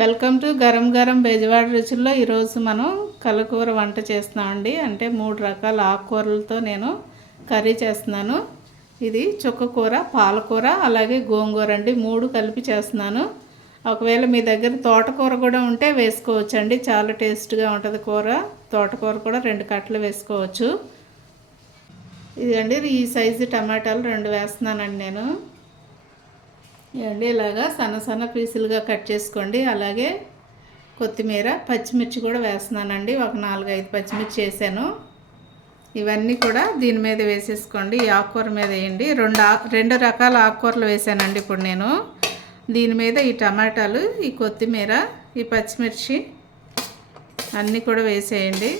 Welcome to గరం గరం బెజవాడ రుచుల్లో. ఈరోజు మనం కలకూర వంట చేస్తున్నామండి. అంటే 3 రకాల ఆకుకూరలతో నేను కర్రీ చేస్తున్నాను. ఇది చుక్కకూర, పాలకూర, అలాగే గోంగూర అండి. 3 కలిపి చేస్తున్నాను. ఒకవేళ మీ దగ్గర తోటకూర కూడా ఉంటే వేసుకోవచ్చండి. చాలా టేస్ట్గా ఉంటుంది కూర. తోటకూర కూడా 2 కట్టలు వేసుకోవచ్చు. ఇదండి ఈ సైజు టమాటాలు 2 వేస్తున్నానండి నేను. ఇవ్వండి ఇలాగా సన్న సన్న పీసులుగా కట్ చేసుకోండి. అలాగే కొత్తిమీర, పచ్చిమిర్చి కూడా వేస్తున్నానండి. ఒక 4-5 పచ్చిమిర్చి వేసాను. ఇవన్నీ కూడా దీని మీద వేసేసుకోండి. ఈ ఆకుకూర మీద వేయండి. రెండు రకాల ఆకుకూరలు వేసానండి ఇప్పుడు నేను. దీని మీద ఈ టమాటాలు, ఈ కొత్తిమీర, ఈ పచ్చిమిర్చి అన్నీ కూడా వేసేయండి.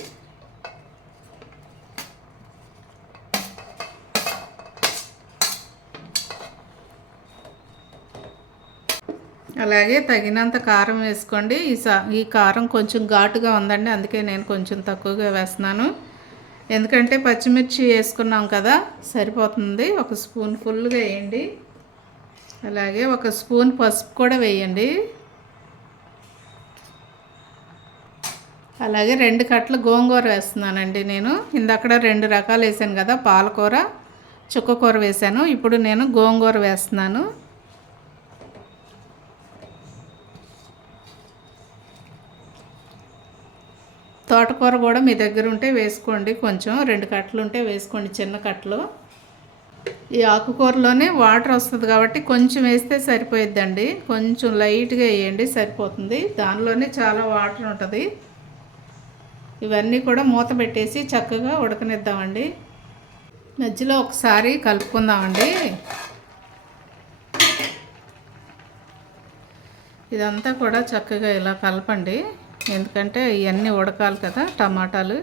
అలాగే తగినంత కారం వేసుకోండి. ఈ కారం కొంచెం ఘాటుగా ఉందండి, అందుకే నేను కొంచెం తక్కువగా వేస్తున్నాను. ఎందుకంటే పచ్చిమిర్చి వేసుకున్నాం కదా, సరిపోతుంది. 1 స్పూన్ ఫుల్గా వేయండి. అలాగే 1 స్పూన్ పసుపు కూడా వేయండి. అలాగే 2 కట్టలు గోంగూర వేస్తున్నానండి నేను. ఇందక్కడ 2 రకాలు వేసాను కదా, పాలకూర, చుక్కకూర వేసాను. ఇప్పుడు నేను గోంగూర వేస్తున్నాను. తోటకూర కూడా మీ దగ్గర ఉంటే వేసుకోండి. కొంచెం 2 కట్టలు ఉంటే వేసుకోండి, చిన్న కట్టలు. ఈ ఆకుకూరలోనే వాటర్ వస్తుంది కాబట్టి కొంచెం వేస్తే సరిపోయిద్దండి. కొంచెం లైట్గా వేయండి, సరిపోతుంది. దానిలోనే చాలా వాటర్ ఉంటుంది. ఇవన్నీ కూడా మూత పెట్టేసి చక్కగా ఉడకనిద్దామండి. మధ్యలో ఒకసారి కలుపుకుందామండి. ఇదంతా కూడా చక్కగా ఇలా కలపండి. ఎందుకంటే ఇవన్నీ ఉడకాలి కదా, టమాటాలు,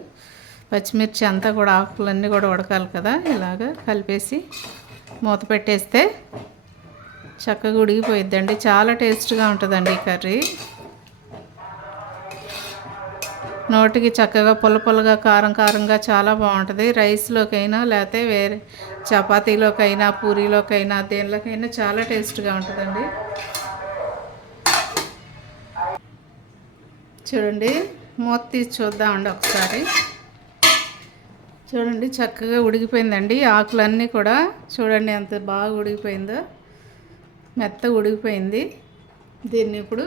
పచ్చిమిర్చి అంతా కూడా, ఆకులన్నీ కూడా ఉడకాలి కదా. ఇలాగ కలిపేసి మూత పెట్టేస్తే చక్కగా ఉడికిపోయిద్దండి. చాలా టేస్ట్గా ఉంటుందండి ఈ కర్రీ. నోటికి చక్కగా పుల్ల పుల్లగా, కారం కారంగా చాలా బాగుంటుంది. రైస్లోకైనా, లేకపోతే వేరే చపాతీలోకైనా, పూరీలోకైనా, దేనిలోకైనా చాలా టేస్ట్గా ఉంటుందండి. చూడండి, మూత తీసి చూద్దామండి ఒకసారి. చూడండి చక్కగా ఉడికిపోయిందండి. ఆకులన్నీ కూడా చూడండి ఎంత బాగా ఉడికిపోయిందో, మెత్తగా ఉడికిపోయింది. దీన్ని ఇప్పుడు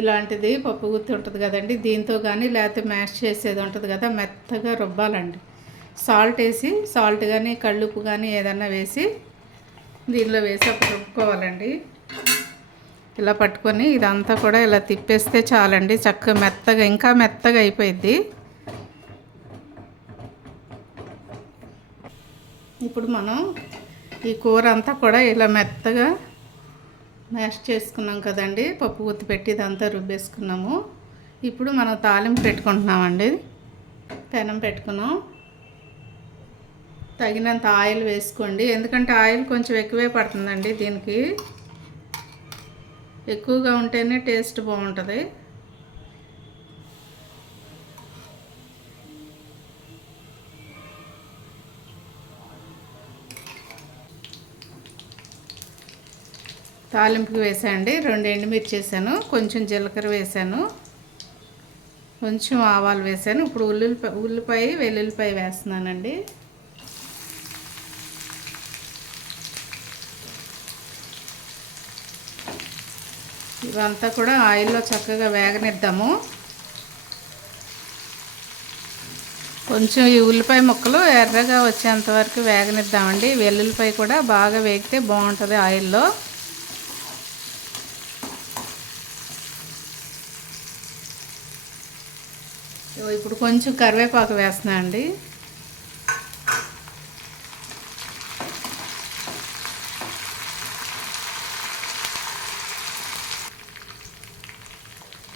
ఇలాంటిది పప్పు గుత్తి ఉంటుంది కదండి, దీంతో కానీ లేకపోతే మ్యాష్ చేసేది ఉంటుంది కదా, మెత్తగా రుబ్బాలండి. సాల్ట్ కానీ కళ్ళుప్పు కానీ ఏదన్నా వేసి దీనిలో వేసి అప్పుడు రుబ్బుకోవాలండి. ఇలా పట్టుకొని ఇదంతా కూడా ఇలా తిప్పేస్తే చాలండి. చక్కగా మెత్తగా, ఇంకా మెత్తగా అయిపోయిద్ది. ఇప్పుడు మనం ఈ కూర అంతా కూడా ఇలా మెత్తగా మ్యాష్ చేసుకున్నాం కదండి, పప్పు గుత్తి పెట్టి ఇదంతా రుబ్బేసుకున్నాము. ఇప్పుడు మనం తాలింపు పెట్టుకుంటున్నామండి. పెనం పెట్టుకున్నాం. తగినంత ఆయిల్ వేసుకోండి. ఎందుకంటే ఆయిల్ కొంచెం ఎక్కువే పడుతుందండి దీనికి. ఎక్కువగా ఉంటేనే టేస్ట్ బాగుంటుంది. తాలింపుకి వేసాండి 2 ఎండుమిర్చి వేసాను, కొంచెం జీలకర్ర వేసాను, కొంచెం ఆవాలు వేసాను. ఇప్పుడు ఉల్లిపాయ వెల్లుల్లిపాయ వేస్తున్నానండి. ఇవంతా కూడా ఆయిల్లో చక్కగా వేగనిద్దాము. కొంచెం ఈ ఉల్లిపాయ ముక్కలు ఎర్రగా వచ్చేంత వరకు వేగనిద్దామండి. వెల్లుల్లిపాయ కూడా బాగా వేగితే బాగుంటుంది ఆయిల్లో. ఇప్పుడు కొంచెం కరివేపాకు వేస్తున్నా అండి.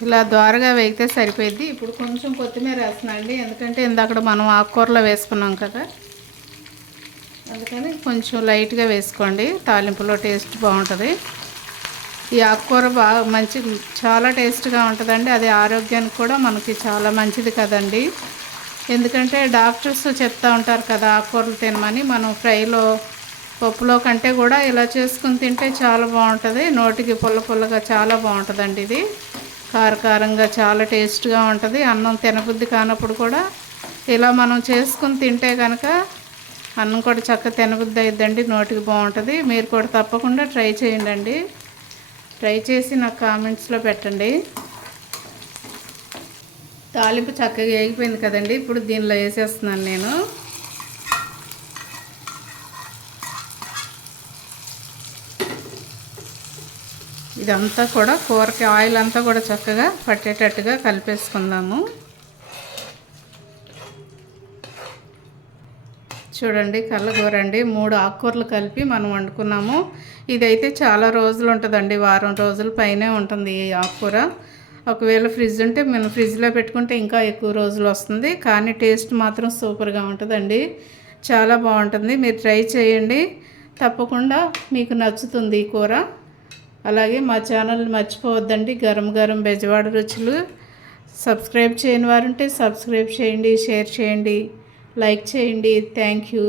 ఇలా దోరగా వేగితే సరిపోయింది. ఇప్పుడు కొంచెం కొత్తిమీర వేస్తున్నా అండి. ఎందుకంటే ఇందాక మనం ఆకుకూరలో వేసుకున్నాం కదా, అందుకని కొంచెం లైట్గా వేసుకోండి. తాలింపులో టేస్ట్ బాగుంటుంది. ఈ ఆకుకూర చాలా టేస్ట్గా ఉంటుందండి. అది ఆరోగ్యానికి కూడా మనకి చాలా మంచిది కదండి. ఎందుకంటే డాక్టర్స్ చెప్తూ ఉంటారు కదా ఆకుకూరలు తినమని. మనం ఫ్రైలో పప్పులో కంటే కూడా ఇలా చేసుకుని తింటే చాలా బాగుంటుంది. నోటికి పుల్ల పుల్లగా చాలా బాగుంటుందండి. ఇది కారకారంగా చాలా టేస్ట్గా ఉంటుంది. అన్నం తినబుద్ధి కానప్పుడు కూడా ఇలా మనం చేసుకుని తింటే కనుక అన్నం కూడా చక్కగా తినబుద్ధి అయిద్దండి. నోటికి బాగుంటుంది. మీరు కూడా తప్పకుండా ట్రై చేయండి. ట్రై చేసి నాకు కామెంట్స్లో పెట్టండి. తాలింపు చక్కగా వేగిపోయింది కదండి. ఇప్పుడు దీనిలో వేసేస్తున్నాను నేను. ఇదంతా కూడా కూరకి ఆయిల్ అంతా కూడా చక్కగా పట్టేటట్టుగా కలిపేసుకుందాము. చూడండి, కళ్ళకూర అండి. 3 ఆకుకూరలు కలిపి మనం వండుకున్నాము. ఇదైతే చాలా రోజులు ఉంటుందండి. వారం రోజుల పైనే ఉంటుంది ఈ ఆకుకూర. ఒకవేళ ఫ్రిడ్జ్ ఉంటే మనం ఫ్రిడ్జ్లో పెట్టుకుంటే ఇంకా ఎక్కువ రోజులు వస్తుంది. కానీ టేస్ట్ మాత్రం సూపర్గా ఉంటుందండి. చాలా బాగుంటుంది. మీరు ట్రై చేయండి, తప్పకుండా మీకు నచ్చుతుంది ఈ కూర. అలాగే మా ఛానల్ మర్చిపోవద్దండి, గరం గరం బెజవాడ రుచులు. సబ్స్క్రైబ్ చేయని వారుంటే సబ్స్క్రైబ్ చేయండి, షేర్ చేయండి, లైక్ చేయండి. Thank you.